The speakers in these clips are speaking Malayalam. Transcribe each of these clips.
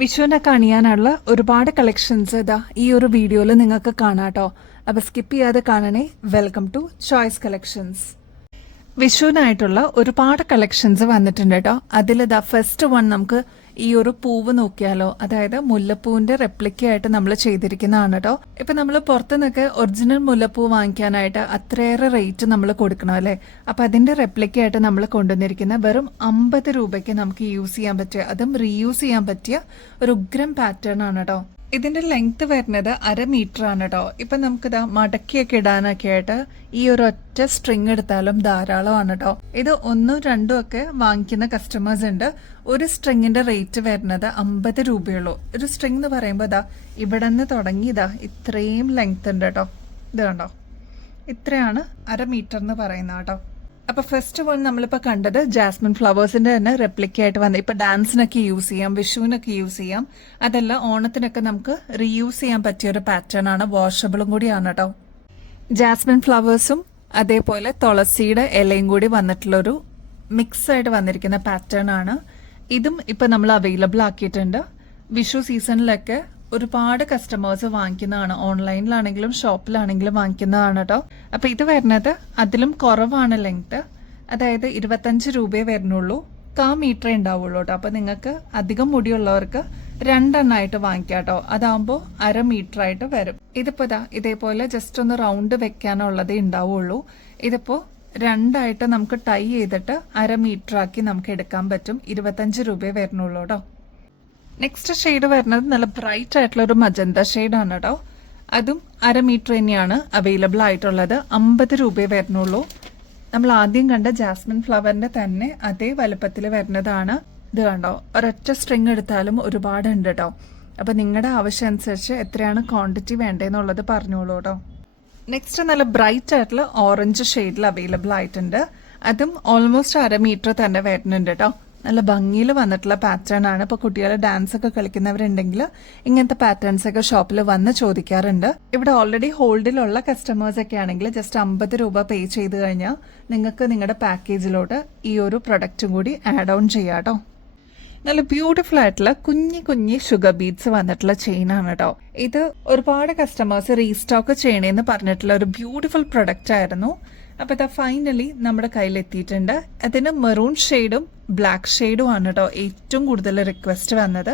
വിഷുവിനൊക്കെ അണിയാനുള്ള ഒരുപാട് കളക്ഷൻസ് ഇതാ ഈ ഒരു വീഡിയോയിൽ നിങ്ങൾക്ക് കാണാട്ടോ. അപ്പോൾ സ്കിപ്പ് ചെയ്യാതെ കാണണേ. Welcome to choice collections. വിഷുവിനായിട്ടുള്ള ഒരുപാട് കളക്ഷൻസ് വന്നിട്ടുണ്ട് കേട്ടോ. അതിലിതാ ഫസ്റ്റ് വൺ നമുക്ക് ഈ ഒരു പൂവ് നോക്കിയാലോ. അതായത് മുല്ലപ്പൂവിന്റെ റെപ്ലിക്കയായിട്ട് നമ്മൾ ചെയ്തിരിക്കുന്നതാണ് കേട്ടോ. ഇപ്പൊ നമ്മൾ പുറത്തു നിന്നൊക്കെ ഒറിജിനൽ മുല്ലപ്പൂ വാങ്ങിക്കാനായിട്ട് അത്രയേറെ റേറ്റ് നമ്മൾ കൊടുക്കണം അല്ലേ. അപ്പൊ അതിന്റെ റെപ്ലിക്കയായിട്ട് നമ്മൾ കൊണ്ടുവന്നിരിക്കുന്ന വെറും 50 രൂപയ്ക്ക് നമുക്ക് യൂസ് ചെയ്യാൻ പറ്റിയ, അതും റീയൂസ് ചെയ്യാൻ പറ്റിയ ഒരു ഉഗ്രം പാറ്റേൺ ആണ് കേട്ടോ. ഇതിന്റെ ലെങ്ത് വരുന്നത് 1/2 മീറ്റർ ആണ് കേട്ടോ. ഇപ്പൊ നമുക്കിതാ മടക്കിയൊക്കെ ഇടാനൊക്കെ ആയിട്ട് ഈ ഒരു ഒറ്റ സ്ട്രിങ് എടുത്താലും ധാരാളമാണ് കേട്ടോ. ഇത് 1ഉം 2ഉം ഒക്കെ വാങ്ങിക്കുന്ന കസ്റ്റമേഴ്സ് ഉണ്ട്. ഒരു സ്ട്രിങ്ങിന്റെ റേറ്റ് വരുന്നത് 50 രൂപയുള്ളൂ. ഒരു സ്ട്രിങ് എന്ന് പറയുമ്പോൾ ഇതാ ഇവിടെ നിന്ന് തുടങ്ങി ഇതാ ഇത്രയും ലെങ്ത് ഉണ്ട് കേട്ടോ. ഇത് കണ്ടോ, ഇത്രയാണ് 1/2 മീറ്റർ എന്ന് പറയുന്നത് കേട്ടോ. അപ്പൊ ഫസ്റ്റ് വൺ നമ്മളിപ്പോ കണ്ടത് ജാസ്മിൻ ഫ്ലവേഴ്സിന്റെ തന്നെ റെപ്ലിക്ക ആയിട്ട് വന്നത്. ഇപ്പൊ ഡാൻസിനൊക്കെ യൂസ് ചെയ്യാം, വിഷുവിനൊക്കെ യൂസ് ചെയ്യാം, അതല്ല ഓണത്തിനൊക്കെ നമുക്ക് റീയൂസ് ചെയ്യാൻ പറ്റിയ ഒരു പാറ്റേൺ ആണ്. വാഷബിളും കൂടിയാണ് കേട്ടോ. ജാസ്മിൻ ഫ്ലവേഴ്സും അതേപോലെ തുളസിയുടെ ഇലയും കൂടി വന്നിട്ടുള്ളൊരു മിക്സ് ആയിട്ട് വന്നിരിക്കുന്ന പാറ്റേൺ ആണ്. ഇതും ഇപ്പൊ നമ്മൾ അവൈലബിൾ ആക്കിയിട്ടുണ്ട്. വിഷു സീസണിലൊക്കെ ഒരുപാട് കസ്റ്റമേഴ്സ് വാങ്ങിക്കുന്നതാണ്. ഓൺലൈനിലാണെങ്കിലും ഷോപ്പിലാണെങ്കിലും വാങ്ങിക്കുന്നതാണ് കേട്ടോ. അപ്പൊ ഇത് വരുന്നത് അതിലും കുറവാണ് ലെങ്ത്. അതായത് 25 രൂപയെ വരുന്നുള്ളൂ. 1/4 മീറ്ററേ ഉണ്ടാവുള്ളൂ കേട്ടോ. അപ്പൊ നിങ്ങൾക്ക് അധികം മുടിയുള്ളവർക്ക് 2 എണ്ണമായിട്ട് വാങ്ങിക്കാം കേട്ടോ. അതാകുമ്പോൾ 1/2 മീറ്റർ ആയിട്ട് വരും. ഇതിപ്പോ ഇതേപോലെ ജസ്റ്റ് ഒന്ന് റൗണ്ട് വെക്കാനുള്ളതേ ഉണ്ടാവുള്ളൂ. ഇതിപ്പോ 2 ആയിട്ട് നമുക്ക് ടൈ ചെയ്തിട്ട് 1/2 മീറ്റർ ആക്കി നമുക്ക് എടുക്കാൻ പറ്റും. 25 രൂപയെ വരുന്നുള്ളൂ കേട്ടോ. നെക്സ്റ്റ് ഷെയ്ഡ് വരുന്നത് നല്ല ബ്രൈറ്റ് ആയിട്ടുള്ള ഒരു മജന്ത ഷെയ്ഡാണ് കേട്ടോ. അതും 1/2 മീറ്റർ തന്നെയാണ് അവൈലബിൾ ആയിട്ടുള്ളത്. 50 രൂപയെ വരുന്നുള്ളൂ. നമ്മൾ ആദ്യം കണ്ട ജാസ്മിൻ ഫ്ലവറിന്റെ തന്നെ അതേ വലുപ്പത്തിൽ വരുന്നതാണ്. ഇത് കണ്ടോ, ഒരൊറ്റ സ്ട്രിങ് എടുത്താലും ഒരുപാടുണ്ട് കേട്ടോ. അപ്പൊ നിങ്ങളുടെ ആവശ്യം അനുസരിച്ച് എത്രയാണ് ക്വാണ്ടിറ്റി വേണ്ടതെന്നുള്ളത് പറഞ്ഞോളൂ കേട്ടോ. നെക്സ്റ്റ് നല്ല ബ്രൈറ്റ് ആയിട്ടുള്ള ഓറഞ്ച് ഷെയ്ഡിൽ അവൈലബിൾ ആയിട്ടുണ്ട്. അതും ഓൾമോസ്റ്റ് 1/2 മീറ്റർ തന്നെ വരുന്നുണ്ട് കേട്ടോ. നല്ല ഭംഗിയിൽ വന്നിട്ടുള്ള പാറ്റേൺ ആണ്. ഇപ്പോൾ കുട്ടികൾ ഡാൻസ് ഒക്കെ കളിക്കുന്നവരുണ്ടെങ്കിൽ ഇങ്ങനത്തെ പാറ്റേൺസ് ഒക്കെ ഷോപ്പിൽ വന്ന് ചോദിക്കാറുണ്ട്. ഇവിടെ ഓൾറെഡി ഹോൾഡിലുള്ള കസ്റ്റമേഴ്സ് ഒക്കെ ആണെങ്കിൽ ജസ്റ്റ് 50 രൂപ പേ ചെയ്ത് കഴിഞ്ഞാൽ നിങ്ങൾക്ക് നിങ്ങളുടെ പാക്കേജിലോട്ട് ഈ ഒരു പ്രൊഡക്റ്റും കൂടി ആഡ് ഓൺ ചെയ്യാം കേട്ടോ. നല്ല ബ്യൂട്ടിഫുൾ ആയിട്ടുള്ള കുഞ്ഞി ഷുഗർ ബീഡ്സ് വന്നിട്ടുള്ള ചെയിൻ ആണ് കേട്ടോ. ഇത് ഒരുപാട് കസ്റ്റമേഴ്സ് റീസ്റ്റോക്ക് ചെയ്യണേന്ന് പറഞ്ഞിട്ടുള്ള ഒരു ബ്യൂട്ടിഫുൾ പ്രൊഡക്റ്റ് ആയിരുന്നു. അപ്പൊ ഇതാ ഫൈനലി നമ്മുടെ കയ്യിൽ എത്തിയിട്ടുണ്ട്. അതിന് മെറൂൺ ഷെയ്ഡും ബ്ലാക്ക് ഷെയ്ഡും ആണ് കേട്ടോ ഏറ്റവും കൂടുതൽ റിക്വസ്റ്റ് വന്നത്.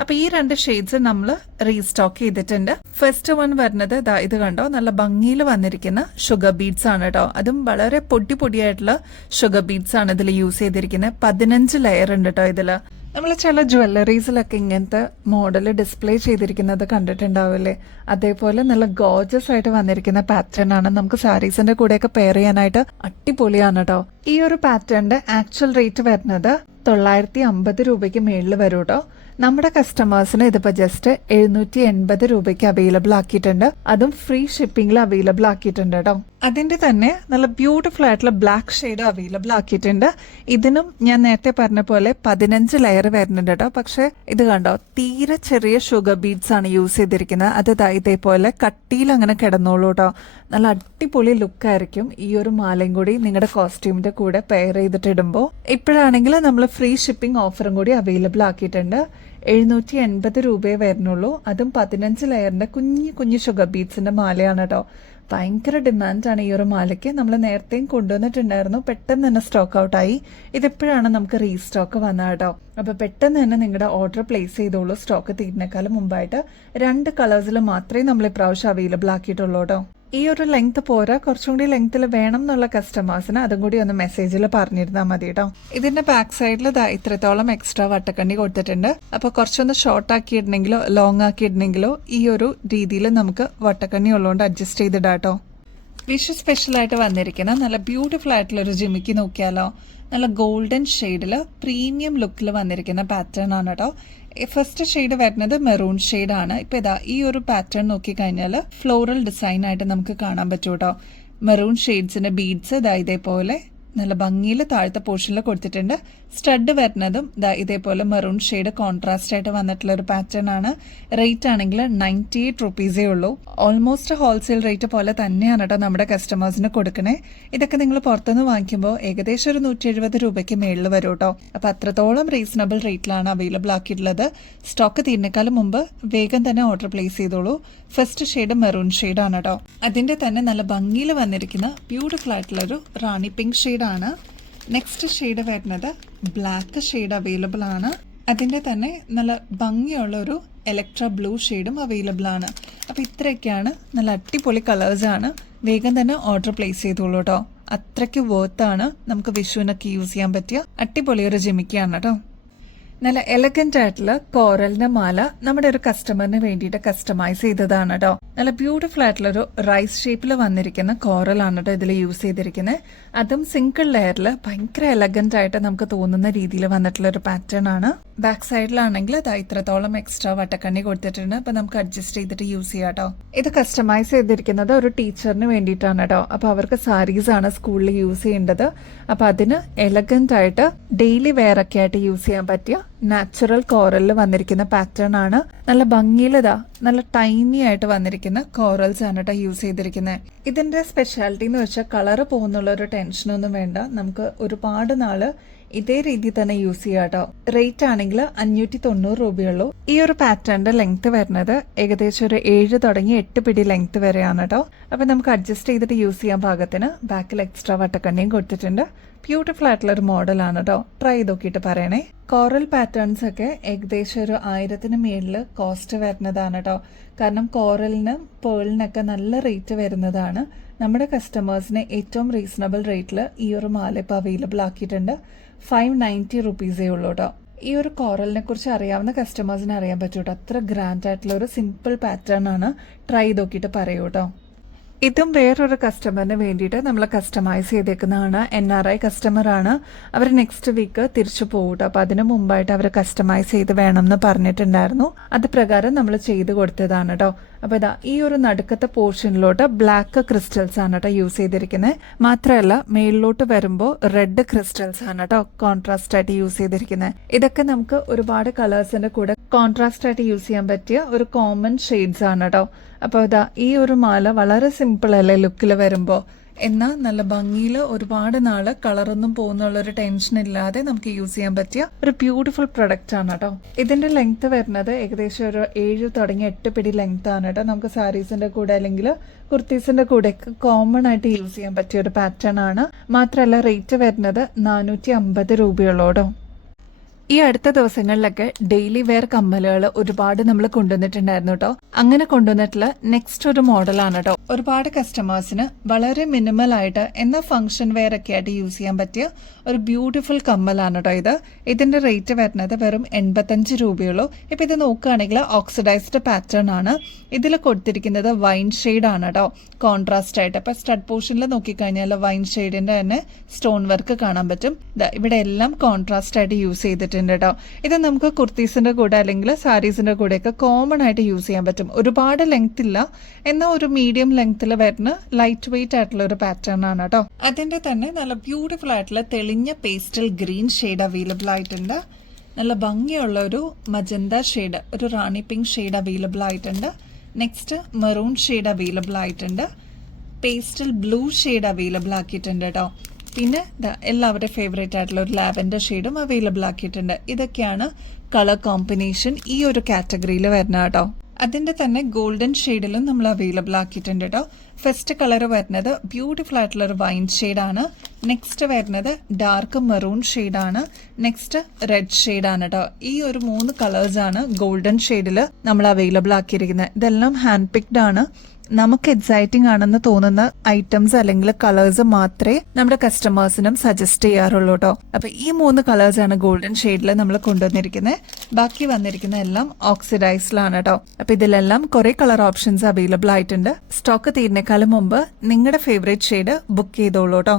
അപ്പൊ ഈ 2 ഷെയ്ഡ്സ് നമ്മൾ റീസ്റ്റോക്ക് ചെയ്തിട്ടുണ്ട്. ഫസ്റ്റ് വൺ വരുന്നത് ഇത് കണ്ടോ, നല്ല ഭംഗിയിൽ വന്നിരിക്കുന്ന ഷുഗർ ബീഡ്സ് ആണ് കേട്ടോ. അതും വളരെ പൊടിയായിട്ടുള്ള ഷുഗർ ബീഡ്സ് ആണ് ഇതിൽ യൂസ് ചെയ്തിരിക്കുന്നത്. 15 ലെയർ ഉണ്ട് കേട്ടോ ഇതില്. നമ്മൾ ചില ജ്വല്ലറീസിലൊക്കെ ഇങ്ങനത്തെ മോഡൽ ഡിസ്പ്ലേ ചെയ്തിരിക്കുന്നത് കണ്ടിട്ടുണ്ടാവില്ലേ. അതേപോലെ നല്ല ഗോർജസ് ആയിട്ട് വന്നിരിക്കുന്ന പാറ്റേൺ ആണ്. നമുക്ക് സാരീസിന്റെ കൂടെയൊക്കെ പെയർ ചെയ്യാനായിട്ട് അടിപൊളിയാണ് കേട്ടോ. ഈ ഒരു പാറ്റേണിന്റെ ആക്ച്വൽ റേറ്റ് വരുന്നത് 950 രൂപയ്ക്ക് മേളിൽ വരും കേട്ടോ. നമ്മുടെ കസ്റ്റമേഴ്സിന് ഇതിപ്പോ ജസ്റ്റ് 780 രൂപയ്ക്ക് അവൈലബിൾ ആക്കിയിട്ടുണ്ട്. അതും ഫ്രീ ഷിപ്പിംഗിൽ അവൈലബിൾ ആക്കിയിട്ടുണ്ട് കേട്ടോ. അതിന്റെ തന്നെ നല്ല ബ്യൂട്ടിഫുൾ ആയിട്ടുള്ള ബ്ലാക്ക് ഷെയ്ഡ് അവൈലബിൾ ആക്കിയിട്ടുണ്ട്. ഇതിനും ഞാൻ നേരത്തെ പറഞ്ഞ പോലെ 15 ലെയർ വരുന്നുണ്ട് കേട്ടോ. പക്ഷെ ഇത് കണ്ടോ, തീരെ ചെറിയ ഷുഗർ ബീഡ്സ് ആണ് യൂസ് ചെയ്തിരിക്കുന്നത്. അത് ഇതേപോലെ കട്ടിയിൽ അങ്ങനെ കിടന്നോളൂ കേട്ടോ. നല്ല അടിപൊളി ലുക്കായിരിക്കും ഈ ഒരു മാലയും കൂടി നിങ്ങളുടെ കോസ്റ്റ്യൂമിന്റെ കൂടെ പെയർ ചെയ്തിട്ട് ഇടുമ്പോൾ. ഇപ്പോഴാണെങ്കിൽ നമ്മൾ ഫ്രീ ഷിപ്പിംഗ് ഓഫറും കൂടി അവൈലബിൾ ആക്കിയിട്ടുണ്ട്. 780 രൂപയെ വരുന്നുള്ളൂ. അതും 15 ലെയറിന്റെ കുഞ്ഞു ഷുഗർ ബീഡ്സിന്റെ മാലയാണ് കേട്ടോ. ഭയങ്കര ഡിമാൻഡാണ് ഈ ഒരു മാലയ്ക്ക്. നമ്മൾ നേരത്തെയും കൊണ്ടുവന്നിട്ടുണ്ടായിരുന്നു, പെട്ടെന്ന് തന്നെ സ്റ്റോക്ക് ഔട്ട് ആയി. ഇതിപ്പോഴാണ് നമുക്ക് റീസ്റ്റോക്ക് വന്നത് കേട്ടോ. അപ്പൊ പെട്ടെന്ന് തന്നെ നിങ്ങളുടെ ഓർഡർ പ്ലേസ് ചെയ്തോളൂ. സ്റ്റോക്ക് തീരുന്നേക്കാളും മുമ്പായിട്ട് 2 കളേഴ്സിൽ മാത്രമേ നമ്മൾ ഇപ്രാവശ്യം അവൈലബിൾ ആക്കിയിട്ടുള്ളൂ കേട്ടോ. ഈ ഒരു ലെങ്ത് പോരാ, കുറച്ചും കൂടി ലെങ്ത്തിൽ വേണം എന്നുള്ള കസ്റ്റമേഴ്സിന് അതും കൂടി ഒന്ന് മെസ്സേജിൽ പറഞ്ഞിരുന്നാൽ മതി കേട്ടോ. ഇതിന്റെ ബാക്ക് സൈഡിൽ ഇത്രത്തോളം എക്സ്ട്രാ വട്ടക്കണ്ണി കൊടുത്തിട്ടുണ്ട്. അപ്പൊ കുറച്ചൊന്ന് ഷോർട്ട് ആക്കി ഇടണമെങ്കിലോ ലോങ് ആക്കി ഇടണമെങ്കിലോ ഈ ഒരു രീതിയിൽ നമുക്ക് വട്ടക്കണ്ണി ഉള്ളതുകൊണ്ട് അഡ്ജസ്റ്റ് ചെയ്തിടാം കേട്ടോ. വിഷു സ്പെഷ്യലായിട്ട് വന്നിരിക്കുന്ന നല്ല ബ്യൂട്ടിഫുൾ ആയിട്ടുള്ള ഒരു ജിമിക്ക് നോക്കിയാലോ. നല്ല ഗോൾഡൻ ഷെയ്ഡിൽ പ്രീമിയം ലുക്കിൽ വന്നിരിക്കുന്ന പാറ്റേൺ ആണ് കേട്ടോ. ഫസ്റ്റ് ഷെയ്ഡ് വരുന്നത് മെറൂൺ ഷെയ്ഡാണ്. ഇപ്പൊ ഈ ഒരു പാറ്റേൺ നോക്കിക്കഴിഞ്ഞാൽ ഫ്ലോറൽ ഡിസൈൻ ആയിട്ട് നമുക്ക് കാണാൻ പറ്റും കേട്ടോ. മെറൂൺ ഷെയ്ഡ്സിന്റെ ബീഡ്സ് ഇതേപോലെ നല്ല ഭംഗിയിൽ താഴത്തെ പോർഷനിൽ കൊടുത്തിട്ടുണ്ട്. സ്റ്റഡ് വരുന്നതും ഇതേപോലെ മെറൂൺ ഷെയ്ഡ് കോൺട്രാസ്റ്റ് ആയിട്ട് വന്നിട്ടുള്ള ഒരു പാറ്റേൺ ആണ്. റേറ്റ് ആണെങ്കിൽ 98 റുപ്പീസേ ഉള്ളൂ. ഓൾമോസ്റ്റ് ഹോൾസെയിൽ റേറ്റ് പോലെ തന്നെയാണ് കേട്ടോ നമ്മുടെ കസ്റ്റമേഴ്സിന് കൊടുക്കണേ. ഇതൊക്കെ നിങ്ങൾ പുറത്തുനിന്ന് വാങ്ങിക്കുമ്പോൾ ഏകദേശം ഒരു 170 രൂപയ്ക്ക് മേളിൽ വരും കേട്ടോ. അപ്പോൾ അത്രത്തോളം റീസണബിൾ റേറ്റിലാണ് അവൈലബിൾ ആക്കിയിട്ടുള്ളത്. സ്റ്റോക്ക് തീരുന്നേക്കാളും മുമ്പ് വേഗം തന്നെ ഓർഡർ പ്ലേസ് ചെയ്തോളൂ. ഫസ്റ്റ് ഷെയ്ഡ് മെറൂൺ ഷെയ്ഡാണ് കേട്ടോ. അതിൻ്റെ തന്നെ നല്ല ഭംഗിയിൽ വന്നിരിക്കുന്ന ബ്യൂട്ടിഫുൾ ആയിട്ടുള്ളൊരു റാണി പിങ്ക് ഷെയ്ഡാണ്. നെക്സ്റ്റ് ഷെയ്ഡ് വരുന്നത് ബ്ലാക്ക് ഷെയ്ഡ് അവൈലബിൾ ആണ്. അതിൻ്റെ തന്നെ നല്ല ഭംഗിയുള്ള ഒരു ഇലക്ട്ര ബ്ലൂ ഷെയ്ഡും അവൈലബിൾ ആണ്. അപ്പോൾ ഇത്രയൊക്കെയാണ് നല്ല അടിപൊളി കളേഴ്സാണ്. വേഗം തന്നെ ഓർഡർ പ്ലേസ് ചെയ്തോളൂ കേട്ടോ. അത്രയ്ക്ക് വർത്താണ്. നമുക്ക് വിഷുവിനൊക്കെ യൂസ് ചെയ്യാൻ പറ്റിയ അടിപൊളി ഒരു ജിമിക്കാണ് കേട്ടോ. നല്ല എലഗന്റ് ആയിട്ടുള്ള കോറലിന്റെ മാല നമ്മുടെ ഒരു കസ്റ്റമറിന് വേണ്ടിയിട്ട് കസ്റ്റമൈസ് ചെയ്തതാണ് കേട്ടോ. നല്ല ബ്യൂട്ടിഫുൾ ആയിട്ടുള്ള ഒരു റൈസ് ഷേപ്പിൽ വന്നിരിക്കുന്ന കോറലാണ് കേട്ടോ ഇതിൽ യൂസ് ചെയ്തിരിക്കുന്നത്. അതും സിംഗിൾ ലെയറിൽ ഭയങ്കര എലഗന്റ് ആയിട്ട് നമുക്ക് തോന്നുന്ന രീതിയിൽ വന്നിട്ടുള്ള ഒരു പാറ്റേൺ ആണ്. ബാക്ക് സൈഡിലാണെങ്കിൽ അത് ഇത്രത്തോളം എക്സ്ട്രാ വട്ടക്കണ്ണി കൊടുത്തിട്ടുണ്ട്. അപ്പൊ നമുക്ക് അഡ്ജസ്റ്റ് ചെയ്തിട്ട് യൂസ് ചെയ്യാം കേട്ടോ. ഇത് കസ്റ്റമൈസ് ചെയ്തിരിക്കുന്നത് ഒരു ടീച്ചറിന് വേണ്ടിയിട്ടാണ് കേട്ടോ. അപ്പൊ അവർക്ക് സാരീസ് ആണ് സ്കൂളിൽ യൂസ് ചെയ്യേണ്ടത്. അപ്പൊ അതിന് എലഗന്റ് ആയിട്ട് ഡെയിലി വെയർ ഒക്കെ ആയിട്ട് യൂസ് ചെയ്യാൻ പറ്റിയ നാച്ചുറൽ കോറലിൽ വന്നിരിക്കുന്ന പാറ്റേൺ ആണ്. നല്ല ഭംഗിയിലിതാ നല്ല ടൈനി ആയിട്ട് വന്നിരിക്കുന്ന കോറൽസ് ആണ് കേട്ടോ യൂസ് ചെയ്തിരിക്കുന്നത്. ഇതിന്റെ സ്പെഷ്യാലിറ്റി എന്ന് വെച്ചാൽ കളറ് പോകുന്നുള്ള ഒരു ടെൻഷനൊന്നും വേണ്ട. നമുക്ക് ഒരുപാട് നാള് ഇതേ രീതിയിൽ തന്നെ യൂസ് ചെയ്യാം കേട്ടോ. റേറ്റ് ആണെങ്കിൽ 590 രൂപയുള്ളൂ. ഈ ഒരു പാറ്റേണിന്റെ ലെങ്ത് വരുന്നത് ഏകദേശം ഒരു 7 തുടങ്ങി 8 പിടി ലെങ്ത് വരെയാണ് കേട്ടോ. അപ്പൊ നമുക്ക് അഡ്ജസ്റ്റ് ചെയ്തിട്ട് യൂസ് ചെയ്യാൻ പാകത്തിന് ബാക്കിൽ എക്സ്ട്രാ വട്ടക്കണ്ണിയും കൊടുത്തിട്ടുണ്ട്. ബ്യൂട്ടിഫുൾ ആയിട്ടുള്ള ഒരു മോഡലാണ് കേട്ടോ. ട്രൈ ചെയ്ത് നോക്കിയിട്ട് പറയണേ. കോറൽ പാറ്റേൺസ് ഒക്കെ ഏകദേശം ഒരു 1000-ന് മേളിൽ കോസ്റ്റ് വരുന്നതാണ് കേട്ടോ. കാരണം കോറലിനും പേളിനൊക്കെ നല്ല റേറ്റ് വരുന്നതാണ്. നമ്മുടെ കസ്റ്റമേഴ്സിന് ഏറ്റവും റീസണബിൾ റേറ്റിൽ ഈ ഒരു മാല ഇപ്പോൾ അവൈലബിൾ ആക്കിയിട്ടുണ്ട്. 590 റുപ്പീസേ ഉള്ളൂ കേട്ടോ. ഈ ഒരു കോറലിനെ കുറിച്ച് അറിയാവുന്ന കസ്റ്റമേഴ്സിന് അറിയാൻ പറ്റൂ കേട്ടോ. അത്ര ഗ്രാൻഡ് ആയിട്ടുള്ള ഒരു സിമ്പിൾ പാറ്റേൺ ആണ്. ട്രൈ ചെയ്ത് നോക്കിയിട്ട് പറയൂ കേട്ടോ. ഇതും വേറൊരു കസ്റ്റമറിന് വേണ്ടിയിട്ട് നമ്മൾ കസ്റ്റമൈസ് ചെയ്തേക്കുന്നതാണ്. NRI കസ്റ്റമർ ആണ്. അവർ നെക്സ്റ്റ് വീക്ക് തിരിച്ചു പോകും. അപ്പോൾ അതിന് മുമ്പായിട്ട് അവർ കസ്റ്റമൈസ് ചെയ്ത് വേണമെന്ന് പറഞ്ഞിട്ടുണ്ടായിരുന്നു. അത് പ്രകാരം നമ്മൾ ചെയ്ത് കൊടുത്തതാണ് കേട്ടോ. അപ്പോൾ ഇതാ ഈ ഒരു നടുക്കത്തെ പോർഷനിലോട്ട് ബ്ലാക്ക് ക്രിസ്റ്റൽസ് ആണ് കേട്ടോ യൂസ് ചെയ്തിരിക്കുന്നത്. മാത്രമല്ല മേളിലോട്ട് വരുമ്പോൾ റെഡ് ക്രിസ്റ്റൽസ് ആണ് കേട്ടോ കോൺട്രാസ്റ്റ് ആയിട്ട് യൂസ് ചെയ്തിരിക്കുന്നത്. ഇതൊക്കെ നമുക്ക് ഒരുപാട് കളേഴ്സിന്റെ കൂടെ കോൺട്രാസ്റ്റ് ആയിട്ട് യൂസ് ചെയ്യാൻ പറ്റിയ ഒരു കോമൺ ഷെയ്ഡ്സ് ആണ് കേട്ടോ. അപ്പോൾ ഇതാ ഈ ഒരു മാല വളരെ സിമ്പിൾ അല്ലേ ലുക്കിൽ വരുമ്പോൾ. എന്നാൽ നല്ല ഭംഗിയിൽ ഒരുപാട് നാള് കളറൊന്നും പോകുന്നുള്ളൊരു ടെൻഷൻ ഇല്ലാതെ നമുക്ക് യൂസ് ചെയ്യാൻ പറ്റിയ ഒരു ബ്യൂട്ടിഫുൾ പ്രൊഡക്റ്റ് ആണ് കേട്ടോ. ഇതിന്റെ ലെങ്ത് വരുന്നത് ഏകദേശം ഒരു 7 തുടങ്ങി 8 പിടി ലെങ്ത് ആണ് കേട്ടോ. നമുക്ക് സാരീസിന്റെ കൂടെ അല്ലെങ്കിൽ കുർത്തീസിന്റെ കൂടെ കോമൺ ആയിട്ട് യൂസ് ചെയ്യാൻ പറ്റിയ ഒരു പാറ്റേൺ ആണ്. മാത്രമല്ല റേറ്റ് വരുന്നത് 450 രൂപയുള്ളൂ കേട്ടോ. ഈ അടുത്ത ദിവസങ്ങളിലൊക്കെ ഡെയിലി വെയർ കമ്മലുകൾ ഒരുപാട് നമ്മൾ കൊണ്ടുവന്നിട്ടുണ്ടായിരുന്നു കേട്ടോ. അങ്ങനെ കൊണ്ടുവന്നിട്ടുള്ള നെക്സ്റ്റ് ഒരു മോഡലാണ് കേട്ടോ. ഒരുപാട് കസ്റ്റമേഴ്സിന് വളരെ മിനിമൽ ആയിട്ട് എന്നാൽ ഫംഗ്ഷൻ വെയർ ഒക്കെ ആയിട്ട് യൂസ് ചെയ്യാൻ പറ്റിയ ഒരു ബ്യൂട്ടിഫുൾ കമ്മലാണ് കേട്ടോ ഇത്. ഇതിന്റെ റേറ്റ് വരുന്നത് വെറും 85 രൂപയുള്ളൂ. ഇപ്പൊ ഇത് നോക്കുകയാണെങ്കിൽ ഓക്സിഡൈസ്ഡ് പാറ്റേൺ ആണ്. ഇതിൽ കൊടുത്തിരിക്കുന്നത് വൈൻ ഷെയ്ഡ് ആണ് കേട്ടോ കോൺട്രാസ്റ്റ് ആയിട്ട്. അപ്പൊ സ്റ്റഡ് പോർഷനിൽ നോക്കിക്കഴിഞ്ഞാൽ വൈൻ ഷെയ്ഡിന്റെ തന്നെ സ്റ്റോൺ വർക്ക് കാണാൻ പറ്റും. ഇവിടെ എല്ലാം കോൺട്രാസ്റ്റ് ആയിട്ട് യൂസ് ചെയ്തിട്ടുണ്ട് കേട്ടോ. ഇത് നമുക്ക് കുർത്തീസിന്റെ കൂടെ അല്ലെങ്കിൽ സാരീസിന്റെ കൂടെയൊക്കെ കോമൺ ആയിട്ട് യൂസ് ചെയ്യാൻ പറ്റും. ഒരുപാട് ലെങ്ത് ഇല്ല, എന്നാൽ ഒരു മീഡിയം ലെങ്ത്തിൽ വരുന്ന ലൈറ്റ് വെയിറ്റ് ആയിട്ടുള്ള ഒരു പാറ്റേൺ ആണ് കേട്ടോ. അതിന്റെ തന്നെ നല്ല ബ്യൂട്ടിഫുൾ ആയിട്ടുള്ള തെളിഞ്ഞ പേസ്റ്റൽ ഗ്രീൻ ഷെയ്ഡ് അവൈലബിൾ ആയിട്ടുണ്ട്. നല്ല ഭംഗിയുള്ള ഒരു മജന്ത ഷെയ്ഡ്, ഒരു റാണി പിങ്ക് ഷെയ്ഡ് അവൈലബിൾ ആയിട്ടുണ്ട്. നെക്സ്റ്റ് മെറൂൺ ഷെയ്ഡ് അവൈലബിൾ ആയിട്ടുണ്ട്. പേസ്റ്റൽ ബ്ലൂ ഷെയ്ഡ് അവൈലബിൾ ആക്കിയിട്ടുണ്ട് കേട്ടോ. പിന്നെ എല്ലാവരുടെ ഫേവറേറ്റ് ആയിട്ടുള്ള ഒരു ലാവൻഡർ ഷെയ്ഡും അവൈലബിൾ ആക്കിയിട്ടുണ്ട്. ഇതൊക്കെയാണ് കളർ കോമ്പിനേഷൻ ഈ ഒരു കാറ്റഗറിയിൽ വരുന്ന കേട്ടോ. അതിന്റെ തന്നെ ഗോൾഡൻ ഷെയ്ഡിലും നമ്മൾ അവൈലബിൾ ആക്കിയിട്ടുണ്ട് കേട്ടോ. ഫസ്റ്റ് കളർ വരുന്നത് ബ്യൂട്ടിഫുൾ ആയിട്ടുള്ള ഒരു വൈൻ ഷെയ്ഡാണ്. നെക്സ്റ്റ് വരുന്നത് ഡാർക്ക് മെറൂൺ ഷെയ്ഡാണ്. നെക്സ്റ്റ് റെഡ് ഷെയ്ഡാണ് കേട്ടോ. ഈ ഒരു 3 കളേഴ്സാണ് ഗോൾഡൻ ഷെയ്ഡിൽ നമ്മൾ അവൈലബിൾ ആക്കിയിരിക്കുന്നത്. ഇതെല്ലാം ഹാൻഡ് പിക്ഡ് ആണ്. നമുക്ക് എക്സൈറ്റിംഗ് ആണെന്ന് തോന്നുന്ന ഐറ്റംസ് അല്ലെങ്കിൽ കളേഴ്സ് മാത്രമേ നമ്മുടെ കസ്റ്റമേഴ്സിനും സജസ്റ്റ് ചെയ്യാറുള്ളൂ കേട്ടോ. അപ്പൊ ഈ 3 കളേഴ്സാണ് ഗോൾഡൻ ഷെയ്ഡിൽ നമ്മൾ കൊണ്ടുവന്നിരിക്കുന്നത്. ബാക്കി വന്നിരിക്കുന്ന എല്ലാം ഓക്സിഡൈസ്ഡിലാണ് കേട്ടോ. അപ്പൊ ഇതിലെല്ലാം കുറെ കളർ ഓപ്ഷൻസ് അവൈലബിൾ ആയിട്ടുണ്ട്. സ്റ്റോക്ക് തീരുന്നേക്കാളും മുമ്പ് നിങ്ങളുടെ ഫേവറേറ്റ് ഷെയ്ഡ് ബുക്ക് ചെയ്തോളൂ കേട്ടോ.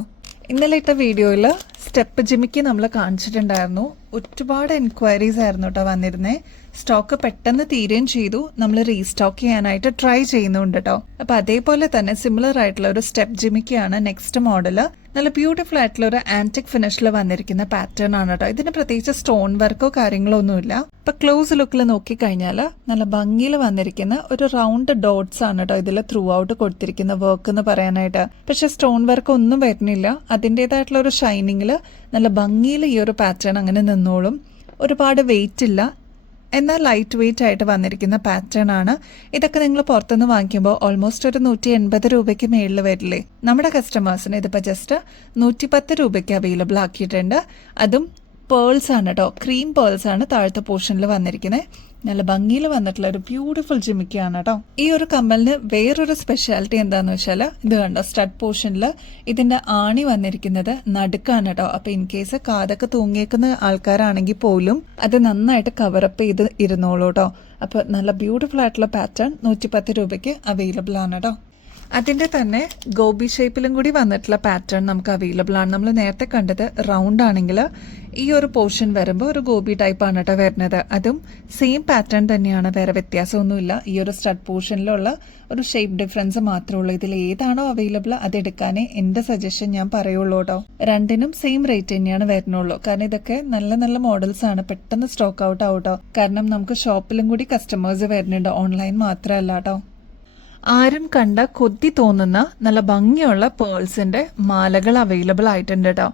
ഇന്നലെ ഇട്ട വീഡിയോയിൽ സ്റ്റെപ്പ് ജിമിക്ക് നമ്മൾ കാണിച്ചിട്ടുണ്ടായിരുന്നു. ഒരുപാട് എൻക്വയറീസ് ആയിരുന്നു കേട്ടോ വന്നിരുന്നേ. സ്റ്റോക്ക് പെട്ടെന്ന് തീരുകയും ചെയ്തു. നമ്മൾ റീസ്റ്റോക്ക് ചെയ്യാനായിട്ട് ട്രൈ ചെയ്യുന്നുണ്ട് കേട്ടോ. അപ്പൊ അതേപോലെ തന്നെ സിമിലർ ആയിട്ടുള്ള ഒരു സ്റ്റെപ്പ് ജിമിക്കാണ് നെക്സ്റ്റ് മോഡല്. നല്ല ബ്യൂട്ടിഫുൾ ആയിട്ടുള്ള ഒരു ആന്റിക് ഫിനിഷിൽ വന്നിരിക്കുന്ന പാറ്റേൺ ആണ് കേട്ടോ. ഇതിന് പ്രത്യേകിച്ച് സ്റ്റോൺ വർക്കോ കാര്യങ്ങളോ ഒന്നുമില്ല. ഇപ്പൊ ക്ലോസ് ലുക്കിൽ നോക്കിക്കഴിഞ്ഞാൽ നല്ല ഭംഗിയിൽ വന്നിരിക്കുന്ന ഒരു റൗണ്ട് ഡോട്ട്സ് ആണ് കേട്ടോ ഇതിൽ ത്രൂ ഔട്ട് കൊടുത്തിരിക്കുന്ന വർക്ക് എന്ന് പറയാനായിട്ട്. പക്ഷെ സ്റ്റോൺ വർക്ക് ഒന്നും വരുന്നില്ല. അതിൻ്റെതായിട്ടുള്ള ഒരു ഷൈനിങ്ങിൽ നല്ല ഭംഗിയിൽ ഈ ഒരു പാറ്റേൺ അങ്ങനെ നിന്നോളും. ഒരുപാട് വെയിറ്റ് ഇല്ല, എന്നാൽ ലൈറ്റ് വെയിറ്റ് ആയിട്ട് വന്നിരിക്കുന്ന പാറ്റേൺ ആണ്. ഇതൊക്കെ നിങ്ങൾ പുറത്തുനിന്ന് വാങ്ങിക്കുമ്പോൾ ഓൾമോസ്റ്റ് ഒരു 180 രൂപയ്ക്ക് മേളിൽ വരില്ലേ. നമ്മുടെ കസ്റ്റമേഴ്സിന് ഇതിപ്പോൾ ജസ്റ്റ് 110 രൂപയ്ക്ക് അവൈലബിൾ ആക്കിയിട്ടുണ്ട്. അതും പേൾസ് ആണ് കേട്ടോ, ക്രീം പേൾസ് ആണ് താഴത്തെ പോർഷനിൽ വന്നിരിക്കുന്നത്. നല്ല ഭംഗിയിൽ വന്നിട്ടുള്ള ഒരു ബ്യൂട്ടിഫുൾ ജിമിക്കാണ് കേട്ടോ. ഈ ഒരു കമ്മലിന് വേറൊരു സ്പെഷ്യാലിറ്റി എന്താന്ന് വെച്ചാൽ ഇത് കണ്ടോ, സ്റ്റഡ് പോർഷനിൽ ഇതിന്റെ ആണി വന്നിരിക്കുന്നത് നടുക്കാണ് കേട്ടോ. അപ്പൊ ഇൻ കേസ് കാതൊക്കെ തൂങ്ങിയേക്കുന്ന ആൾക്കാരാണെങ്കിൽ പോലും അത് നന്നായിട്ട് കവറപ്പ് ചെയ്ത് ഇരുന്നോളൂ കേട്ടോ. അപ്പൊ നല്ല ബ്യൂട്ടിഫുൾ ആയിട്ടുള്ള പാറ്റേൺ 110 രൂപയ്ക്ക് അവൈലബിൾ ആണ് കേട്ടോ. അതിന്റെ തന്നെ ഗോബി ഷേപ്പിലും കൂടി വന്നിട്ടുള്ള പാറ്റേൺ നമുക്ക് അവൈലബിൾ ആണ്. നമ്മൾ നേരത്തെ കണ്ടത് റൗണ്ട് ആണെങ്കിൽ ഈ ഒരു പോർഷൻ വരുമ്പോൾ ഒരു ഗോബി ടൈപ്പ് ആണ് കേട്ടോ വരുന്നത്. അതും സെയിം പാറ്റേൺ തന്നെയാണ്, വേറെ വ്യത്യാസമൊന്നുമില്ല. ഈ ഒരു സ്റ്റഡ് പോർഷനിലുള്ള ഒരു ഷേപ്പ് ഡിഫറൻസ് മാത്രമേ ഉള്ളൂ. ഇതിൽ ഏതാണോ അവൈലബിൾ അതെടുക്കാനേ എന്റെ സജഷൻ ഞാൻ പറയുള്ളൂ കേട്ടോ. രണ്ടിനും സെയിം റേറ്റ് തന്നെയാണ് വരുന്നുള്ളൂ. കാരണം ഇതൊക്കെ നല്ല നല്ല മോഡൽസ് ആണ്, പെട്ടെന്ന് സ്റ്റോക്ക് ഔട്ട് ആവട്ടോ. കാരണം നമുക്ക് ഷോപ്പിലും കൂടി കസ്റ്റമേഴ്സ് വരുന്നുണ്ട്, ഓൺലൈൻ മാത്രമല്ല കേട്ടോ. ആരും കണ്ട കൊതി തോന്നുന്ന നല്ല ഭംഗിയുള്ള പേൾസിന്റെ മാലകൾ അവൈലബിൾ ആയിട്ടുണ്ട് കേട്ടോ.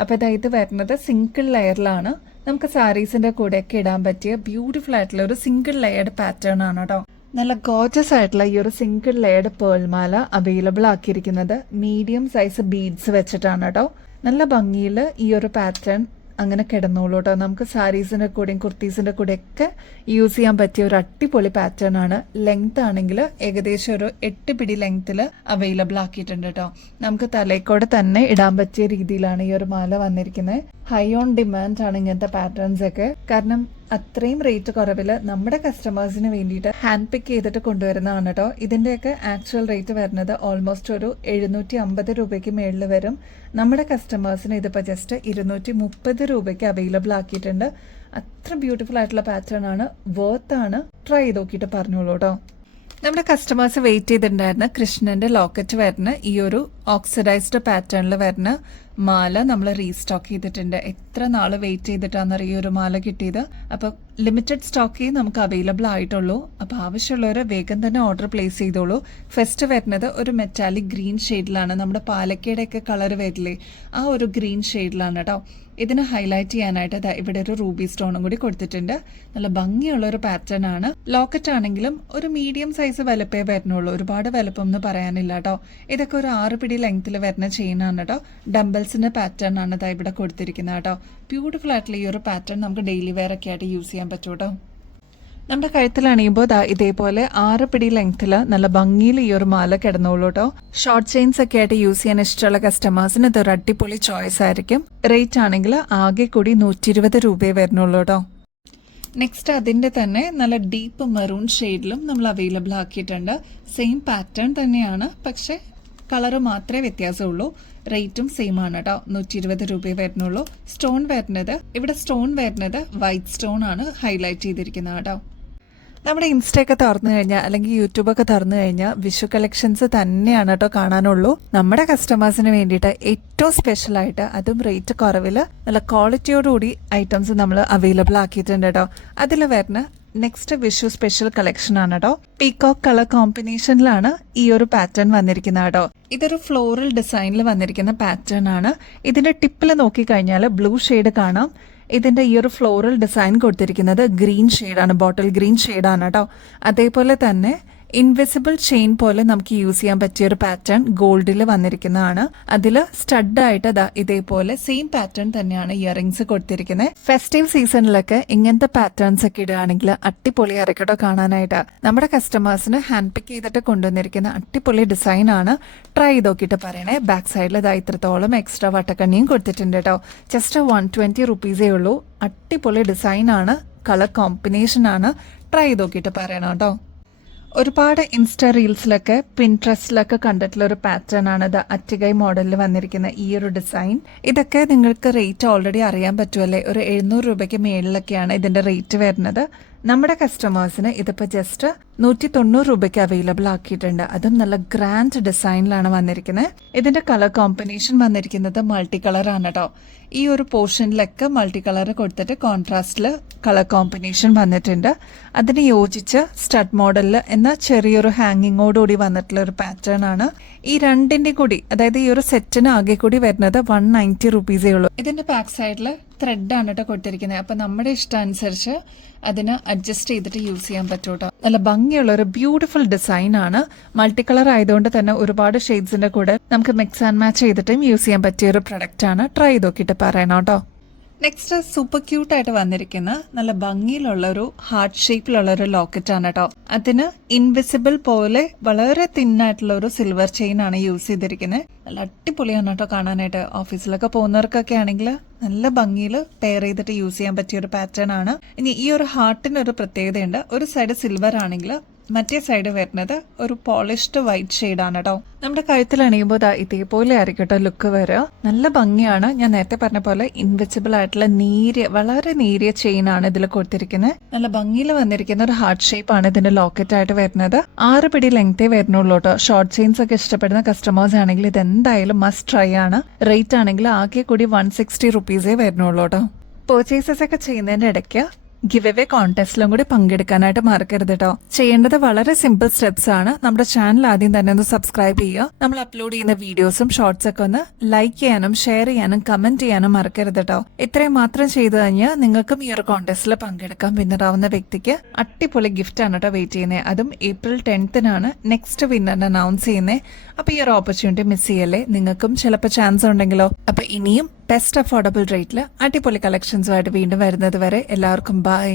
അപ്പൊ ഇത് വരുന്നത് സിംഗിൾ ലെയറിലാണ്. നമുക്ക് സാരീസിന്റെ കൂടെയൊക്കെ ഇടാൻ പറ്റിയ ബ്യൂട്ടിഫുൾ ആയിട്ടുള്ള ഒരു സിംഗിൾ ലെയർഡ് പാറ്റേൺ ആണ് കേട്ടോ. നല്ല ഗോർജസ് ആയിട്ടുള്ള ഈ ഒരു സിംഗിൾ ലെയർഡ് പേൾ മാല അവൈലബിൾ ആക്കിയിരിക്കുന്നത് മീഡിയം സൈസ് ബീഡ്സ് വെച്ചിട്ടാണ് കേട്ടോ. നല്ല ഭംഗിയിൽ ഈ ഒരു പാറ്റേൺ അങ്ങനെ കിടന്നോളൂ കേട്ടോ. നമുക്ക് സാരീസിന്റെ കൂടെയും കുർത്തീസിന്റെ കൂടെയൊക്കെ യൂസ് ചെയ്യാൻ പറ്റിയ ഒരു അടിപൊളി പാറ്റേൺ ആണ്. ലെങ്ത് ആണെങ്കിൽ ഏകദേശം ഒരു 8 പിടി ലെങ്ത്തിൽ അവൈലബിൾ ആക്കിയിട്ടുണ്ട് കേട്ടോ. നമുക്ക് തലയ്ക്കോടെ തന്നെ ഇടാൻ പറ്റിയ രീതിയിലാണ് ഈ ഒരു മാല വന്നിരിക്കുന്നത്. ഹൈ ഓൺ ഡിമാൻഡ് ആണ് ഇങ്ങനത്തെ പാറ്റേൺസ് ഒക്കെ. കാരണം അത്രയും റേറ്റ് കുറവിൽ നമ്മുടെ കസ്റ്റമേഴ്സിന് വേണ്ടിയിട്ട് ഹാൻഡ് പിക്ക് ചെയ്തിട്ട് കൊണ്ടുവരുന്നതാണ് കേട്ടോ. ഇതിന്റെയൊക്കെ ആക്ച്വൽ റേറ്റ് വരുന്നത് ഓൾമോസ്റ്റ് ഒരു 750 രൂപയ്ക്ക് മേളിൽ വരും. നമ്മുടെ കസ്റ്റമേഴ്സിന് ഇതിപ്പോൾ ജസ്റ്റ് 230 രൂപയ്ക്ക് അവൈലബിൾ ആക്കിയിട്ടുണ്ട്. അത്ര ബ്യൂട്ടിഫുൾ ആയിട്ടുള്ള പാറ്റേൺ ആണ്, വർത്ത് ആണ്. ട്രൈ ചെയ്ത് നോക്കിയിട്ട് പറഞ്ഞോളൂ കേട്ടോ. നമ്മുടെ കസ്റ്റമേഴ്സ് വെയിറ്റ് ചെയ്തിട്ടുണ്ടായിരുന്ന കൃഷ്ണന്റെ ലോക്കറ്റ് വരുന്ന ഈ ഒരു ഓക്സിഡൈസ്ഡ് പാറ്റേണിൽ വരുന്ന മാല നമ്മൾ റീസ്റ്റോക്ക് ചെയ്തിട്ടുണ്ട്. എത്ര നാള് വെയിറ്റ് ചെയ്തിട്ടാണ് ഈ ഒരു മാല കിട്ടിയത്. അപ്പൊ ലിമിറ്റഡ് സ്റ്റോക്കേ നമുക്ക് അവൈലബിൾ ആയിട്ടുള്ളൂ. അപ്പൊ ആവശ്യമുള്ളവർ വേഗം തന്നെ ഓർഡർ പ്ലേസ് ചെയ്തോളൂ. ഫസ്റ്റ് വരുന്നത് ഒരു മെറ്റാലിക് ഗ്രീൻ ഷെയ്ഡിലാണ്. നമ്മുടെ പാലക്കയുടെ ഒക്കെ കളർ വരില്ലേ, ആ ഒരു ഗ്രീൻ ഷെയ്ഡിലാണ് കേട്ടോ. ഇതിന് ഹൈലൈറ്റ് ചെയ്യാനായിട്ട് ഇവിടെ ഒരു റൂബി സ്റ്റോണും കൂടി കൊടുത്തിട്ടുണ്ട്. നല്ല ഭംഗിയുള്ള ഒരു പാറ്റേൺ ആണ്. ലോക്കറ്റ് ആണെങ്കിലും ഒരു മീഡിയം സൈസ് വലുപ്പേ വരുന്നുള്ളൂ, ഒരുപാട് വലുപ്പം എന്ന് പറയാനില്ല കേട്ടോ. ഇതൊക്കെ ഒരു 6 പിടി ലെങ്ത്തിൽ വരുന്ന ചെയിൻ ആണ് കേട്ടോ. ഡംബൽസിന്റെ പാറ്റേൺ ആണ് ഇവിടെ കൊടുത്തിരിക്കുന്നത് കേട്ടോ. ബ്യൂട്ടിഫുൾ ആയിട്ടുള്ള ഈ ഒരു പാറ്റേൺ നമുക്ക് ഡെയിലി വെയർ ഒക്കെ ആയിട്ട് യൂസ് ചെയ്യാൻ പറ്റും കേട്ടോ. നമ്മുടെ കഴുത്തിൽ അണിയുമ്പോൾ ഇതേപോലെ 6 പിടി ലെങ്ത്തിൽ നല്ല ഭംഗിയിൽ ഈ ഒരു മാല കിടന്നോളൂ കേട്ടോ. ഷോർട്ട് ചെയിൻസ് ഒക്കെ ആയിട്ട് യൂസ് ചെയ്യാൻ ഇഷ്ടമുള്ള കസ്റ്റമേഴ്സിന് ഇതൊരു അടിപൊളി ചോയ്സ് ആയിരിക്കും. റേറ്റ് ആണെങ്കിൽ ആകെ കൂടി 120 രൂപയെ വരുന്നുള്ളൂ കേട്ടോ. നെക്സ്റ്റ് അതിന്റെ തന്നെ നല്ല ഡീപ്പ് മെറൂൺ ഷെയ്ഡിലും നമ്മൾ അവൈലബിൾ ആക്കിയിട്ടുണ്ട്. സെയിം പാറ്റേൺ തന്നെയാണ്, പക്ഷെ കളറ് മാത്രമേ വ്യത്യാസമുള്ളൂ. റേറ്റും സെയിം ആണ് കേട്ടോ. 120 രൂപയെ വരുന്നുള്ളൂ. സ്റ്റോൺ വരുന്നത് വൈറ്റ് സ്റ്റോൺ ആണ് ഹൈലൈറ്റ് ചെയ്തിരിക്കുന്നത് കേട്ടോ. നമ്മുടെ ഇൻസ്റ്റയൊക്കെ തുറന്നു കഴിഞ്ഞാൽ അല്ലെങ്കിൽ യൂട്യൂബൊക്കെ തുറന്നു കഴിഞ്ഞാൽ വിഷു കളക്ഷൻസ് തന്നെയാണ് കേട്ടോ കാണാനുള്ളൂ. നമ്മുടെ കസ്റ്റമേഴ്സിന് വേണ്ടിയിട്ട് ഏറ്റവും സ്പെഷ്യൽ ആയിട്ട് അതും റേറ്റ് കുറവിൽ നല്ല ക്വാളിറ്റിയോടുകൂടി ഐറ്റംസ് നമ്മൾ അവൈലബിൾ ആക്കിയിട്ടുണ്ട് കേട്ടോ. അതിൽ വരുന്ന നെക്സ്റ്റ് വിഷു സ്പെഷ്യൽ കളക്ഷൻ ആണ് കേട്ടോ. പീകോക്ക് കളർ കോമ്പിനേഷനിലാണ് ഈ ഒരു പാറ്റേൺ വന്നിരിക്കുന്നത് കേട്ടോ. ഇതൊരു ഫ്ലോറൽ ഡിസൈനിൽ വന്നിരിക്കുന്ന പാറ്റേൺ ആണ്. ഇതിന്റെ ടിപ്പിൽ നോക്കിക്കഴിഞ്ഞാൽ ബ്ലൂ ഷെയ്ഡ് കാണാം. ഇതിന്റെ ഈ ഒരു ഫ്ലോറൽ ഡിസൈൻ കൊടുത്തിരിക്കുന്നത് ഗ്രീൻ ഷെയ്ഡാണ്, ബോട്ടിൽ ഗ്രീൻ ഷെയ്ഡാണ് കേട്ടോ. അതേപോലെ തന്നെ ഇൻവിസിബിൾ ചെയിൻ പോലെ നമുക്ക് യൂസ് ചെയ്യാൻ പറ്റിയ ഒരു പാറ്റേൺ ഗോൾഡിൽ വന്നിരിക്കുന്നതാണ്. അതിൽ സ്റ്റഡായിട്ട് ഇതേപോലെ സെയിം പാറ്റേൺ തന്നെയാണ് ഇയറിംഗ്സ് കൊടുത്തിരിക്കുന്നത്. ഫെസ്റ്റീവ് സീസണിലൊക്കെ ഇങ്ങനത്തെ പാറ്റേൺസ് ഒക്കെ ഇടുകയാണെങ്കിൽ അടിപൊളി ഇറക്കട്ടോ കാണാനായിട്ട്. നമ്മുടെ കസ്റ്റമേഴ്സിന് ഹാൻഡ് പിക്ക് ചെയ്തിട്ട് കൊണ്ടുവന്നിരിക്കുന്ന അടിപൊളി ഡിസൈൻ ആണ്. ട്രൈ ചെയ്ത് നോക്കിയിട്ട് പറയണേ. ബാക്ക് സൈഡിൽ ഇത്രത്തോളം എക്സ്ട്രാ വട്ടക്കണ്ണിയും കൊടുത്തിട്ടുണ്ട് കേട്ടോ. ജസ്റ്റ് 120 റുപ്പീസേ ഉള്ളൂ. അടിപൊളി ഡിസൈൻ ആണ്, കളർ കോമ്പിനേഷൻ ആണ്. ട്രൈ ചെയ്ത് നോക്കിയിട്ട് പറയണം കേട്ടോ. ഒരുപാട് ഇൻസ്റ്റാ റീൽസിലൊക്കെ പിൻട്രസ്റ്റിലൊക്കെ കണ്ടിട്ടുള്ള ഒരു പാറ്റേൺ ആണ് ഇത്. അറ്റികൈ മോഡലിൽ വന്നിരിക്കുന്ന ഈ ഒരു ഡിസൈൻ. ഇതൊക്കെ നിങ്ങൾക്ക് റേറ്റ് ഓൾറെഡി അറിയാൻ പറ്റുമല്ലേ. ഒരു 700 രൂപയ്ക്ക് മേളിലൊക്കെയാണ് ഇതിന്റെ റേറ്റ് വരുന്നത്. നമ്മുടെ കസ്റ്റമേഴ്സിന് ഇതിപ്പോൾ ജസ്റ്റ് 190 രൂപയ്ക്ക് അവൈലബിൾ ആക്കിയിട്ടുണ്ട്. അതും നല്ല ഗ്രാൻഡ് ഡിസൈനിലാണ് വന്നിരിക്കുന്നത്. ഇതിന്റെ കളർ കോമ്പിനേഷൻ വന്നിരിക്കുന്നത് മൾട്ടി കളർ ആണ് കേട്ടോ. ഈ ഒരു പോർഷനിലൊക്കെ മൾട്ടി കളർ കൊടുത്തിട്ട് കോൺട്രാസ്റ്റിൽ കളർ കോമ്പിനേഷൻ വന്നിട്ടുണ്ട്. അതിന് യോജിച്ച് സ്റ്റഡ് മോഡലിൽ എന്ന ചെറിയൊരു ഹാങ്ങിങ്ങോടുകൂടി വന്നിട്ടുള്ള ഒരു പാറ്റേൺ ആണ്. ഈ രണ്ടിന്റെ കൂടി, അതായത് ഈ ഒരു സെറ്റിന് ആകെ കൂടി വരുന്നത് 190 റുപ്പീസേ ഉള്ളൂ. ഇതിന്റെ ബാക്ക് സൈഡിൽ ത്രെഡ് ആണ് കേട്ടോ കൊടുത്തിരിക്കുന്നത്. അപ്പൊ നമ്മുടെ ഇഷ്ടാനുസരിച്ച് അതിന് അഡ്ജസ്റ്റ് ചെയ്തിട്ട് യൂസ് ചെയ്യാൻ പറ്റും കേട്ടോ. നല്ല ഭംഗിയുള്ള ഒരു ബ്യൂട്ടിഫുൾ ഡിസൈൻ ആണ്. മൾട്ടി കളർ ആയതുകൊണ്ട് തന്നെ ഒരുപാട് ഷെയ്ഡ്സിന്റെ കൂടെ നമുക്ക് മിക്സ് ആൻഡ് മാച്ച് ചെയ്തിട്ടും യൂസ് ചെയ്യാൻ പറ്റിയ ഒരു പ്രൊഡക്റ്റ് ആണ്. ട്രൈ ചെയ്ത് നോക്കിയിട്ട് പറയണം കേട്ടോ. നെക്സ്റ്റ് സൂപ്പർ ക്യൂട്ട് ആയിട്ട് വന്നിരിക്കുന്ന നല്ല ഭംഗിയിലുള്ള ഒരു ഹാർട്ട് ഷേപ്പിലുള്ള ഒരു ലോക്കറ്റ് ആണ് കേട്ടോ. അതിന് ഇൻവിസിബിൾ പോലെ വളരെ തിന്നായിട്ടുള്ള ഒരു സിൽവർ ചെയിൻ ആണ് യൂസ് ചെയ്തിരിക്കുന്നത്. നല്ല അടിപൊളിയാണ് കേട്ടോ കാണാനായിട്ട്. ഓഫീസിലൊക്കെ പോകുന്നവർക്കൊക്കെ ആണെങ്കിൽ നല്ല ഭംഗിയിൽ പെയർ ചെയ്തിട്ട് യൂസ് ചെയ്യാൻ പറ്റിയ ഒരു പാറ്റേൺ ആണ്. ഇനി ഈ ഒരു ഹാർട്ടിന് ഒരു പ്രത്യേകതയുണ്ട്. ഒരു സൈഡ് സിൽവർ ആണെങ്കിൽ മറ്റേ സൈഡ് വരുന്നത് ഒരു പോളിഷ്ഡ് വൈറ്റ് ഷെയ്ഡാണ് കേട്ടോ. നമ്മുടെ കഴുത്തിൽ അണിയുമ്പോൾ ഇതേപോലെ ആയിരിക്കും കേട്ടോ ലുക്ക് വരിക. നല്ല ഭംഗിയാണ്. ഞാൻ നേരത്തെ പറഞ്ഞ പോലെ ഇൻവിസിബിൾ ആയിട്ടുള്ള വളരെ നേരിയ ചെയിൻ ആണ് ഇതിൽ കൊടുത്തിരിക്കുന്നത്. നല്ല ഭംഗിയിൽ വന്നിരിക്കുന്ന ഒരു ഹാർട്ട് ഷേപ്പ് ആണ് ഇതിന്റെ ലോക്കറ്റ് ആയിട്ട് വരുന്നത്. 6 പിടി ലെങ്തേ വരുന്നുള്ളൂ കേട്ടോ. ഷോർട്ട് ചെയിൻസ് ഒക്കെ ഇഷ്ടപ്പെടുന്ന കസ്റ്റമേഴ്സ് ആണെങ്കിൽ ഇത് എന്തായാലും മസ്റ്റ് ട്രൈ ആണ്. റേറ്റ് ആണെങ്കിൽ ആകെ കൂടി 160 റുപ്പീസേ വരുന്നുള്ളൂ കേട്ടോ. പർച്ചേസസ് ഒക്കെ ചെയ്യുന്നതിന്റെ ഇടയ്ക്ക് ഗിവ് അവേ കോൺടെസ്റ്റിലും കൂടി പങ്കെടുക്കാനായിട്ട് മറക്കരുത് കേട്ടോ. ചെയ്യേണ്ടത് വളരെ സിമ്പിൾ സ്റ്റെപ്സ് ആണ്. നമ്മുടെ ചാനൽ ആദ്യം തന്നെ ഒന്ന് സബ്സ്ക്രൈബ് ചെയ്യുക. നമ്മൾ അപ്ലോഡ് ചെയ്യുന്ന വീഡിയോസും ഷോർട്സ് ഒക്കെ ഒന്ന് ലൈക്ക് ചെയ്യാനും ഷെയർ ചെയ്യാനും കമന്റ് ചെയ്യാനും മറക്കരുത് കേട്ടോ. ഇത്രയും മാത്രം ചെയ്തു കഴിഞ്ഞാൽ നിങ്ങൾക്കും ഈ ഒരു കോൺടെസ്റ്റിൽ പങ്കെടുക്കാം. വിന്നർ ആവുന്ന വ്യക്തിക്ക് അടിപൊളി ഗിഫ്റ്റ് ആണ് കേട്ടോ വെയിറ്റ് ചെയ്യുന്നത്. അതും April 10th നെക്സ്റ്റ് വിന്നറിനെ അനൗൺസ് ചെയ്യുന്നത്. അപ്പൊ ഈ ഒരു ഓപ്പർച്യൂണിറ്റി മിസ് ചെയ്യല്ലേ. നിങ്ങൾക്കും ചിലപ്പോൾ ചാൻസ് ഉണ്ടെങ്കിലോ. അപ്പൊ ഇനിയും ബെസ്റ്റ് അഫോർഡബിൾ റേറ്റിൽ അടിപൊളി കളക്ഷൻസുമായിട്ട് വീണ്ടും വരുന്നത് വരെ എല്ലാവർക്കും ബൈ.